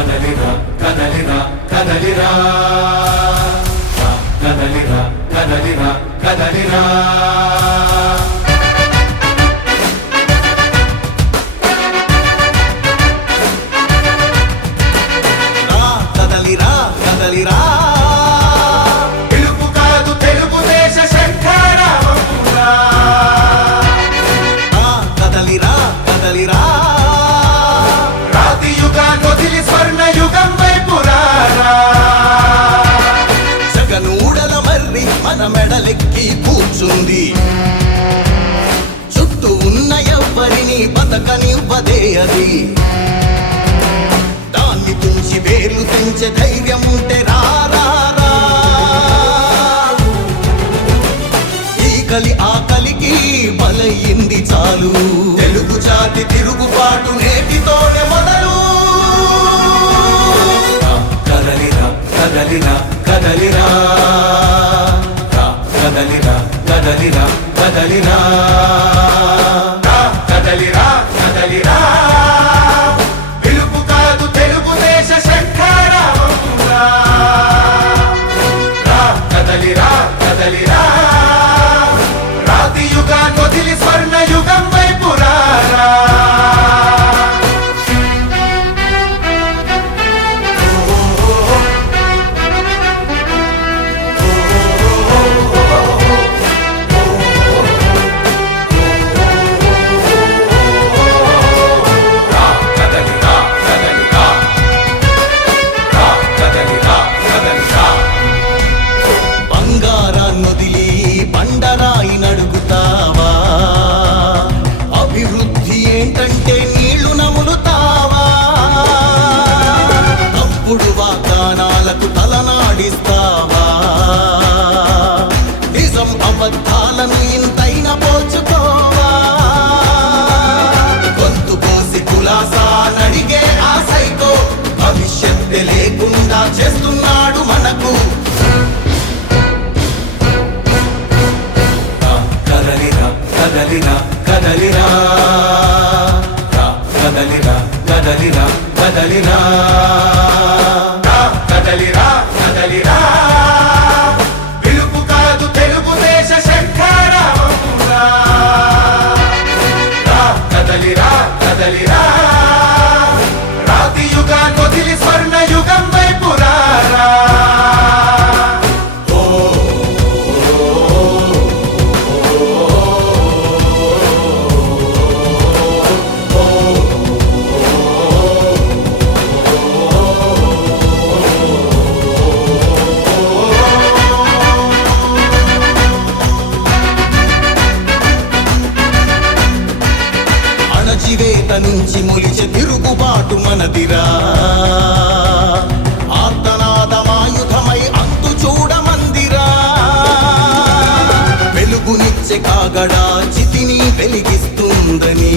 కదలిరా కదలిరా కదలిరా కదలిరా కదలిరా కదలిరా కదలిరా కదలిరా పిలుపు కాదు తెలుగుదేశ శంఖారావమురా కదలిరా కదలిరా రాతి యుగాన్ని వదిలి స్వర్ణ యుగం వైపు రారా జగనూడల మర్రి మన మెడలెక్కి కూర్చుంది చుట్టూ ఉన్న ఎవ్వరిని బతకనివ్వదే అది దాన్ని తుంచి వేర్లు తెంచే ధైర్యం ఉంటే రారా ఈ కలి ఆ కలికి బలయింది చాలు తెలుగు జాతి తిరుగుబాటు నేటితోనే మొదలు కదలిరా కదలిరా కదలిరా కదలిరా కదలిరా కదలిరా కదలిరా కదలిరా పిలుపు కాదు తెలుగుదేశ శంఖారావమురా కదలిరా కదలిరా రాతి యుగాన్ని వదిలి స్వర్ణ యుగం వైపు రారా బంగారాన్నొదిలి బండరాయి నడుగుతావా అభివృద్ధి ఏంటంటే నీళ్లు నములుతావా తప్పుడు వాగ్దానాలకు తలనాడిస్తావా నిజం అబద్ధాలను ఇంతైన పోచుకోవా గొంతు పోసి కులాసా నడిగే ఆ సైకో భవిష్యత్తు లేకుండా చేస్తున్నాడు మనకు కదలిరా కదలిరా కదలిరా కదలిరా కదలిరా కదలిరా కదలిరా కదలిరా పిలుపు కాదు తెలుగుదేశ శంఖారావమురా కదలిరా కదలిరా రాతి యుగాన్ని వదిలి స్వర్ణ యుగం వైపు రారా అణచివేత నుంచి మొలిచే తిరుగుబాటు మనదిరా ఆర్తనాదమాయుధమై అంతు చూడమందిరా వెలుగునిచ్చే కాగడా చితిని వెలిగిస్తుందని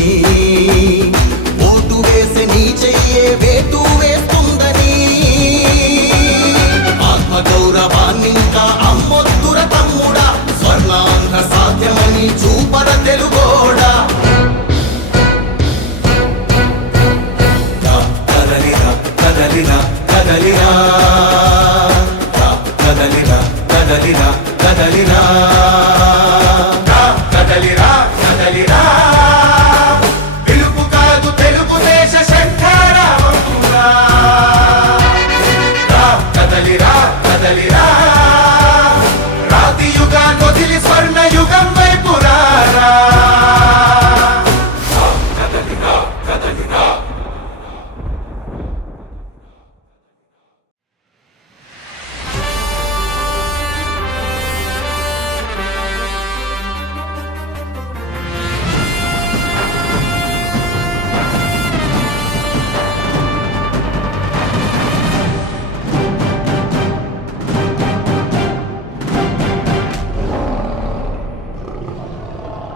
ఓటు వేసే నీ చెయ్యే వేటు వేస్తుందని ఆత్మగౌరవాన్నింకా అమ్మొద్దుర తమ్ముడా స్వర్ణాంధ్ర సాధ్యమని చూపర తెలుగోడా కదలిరా కదలిరా కదలిరా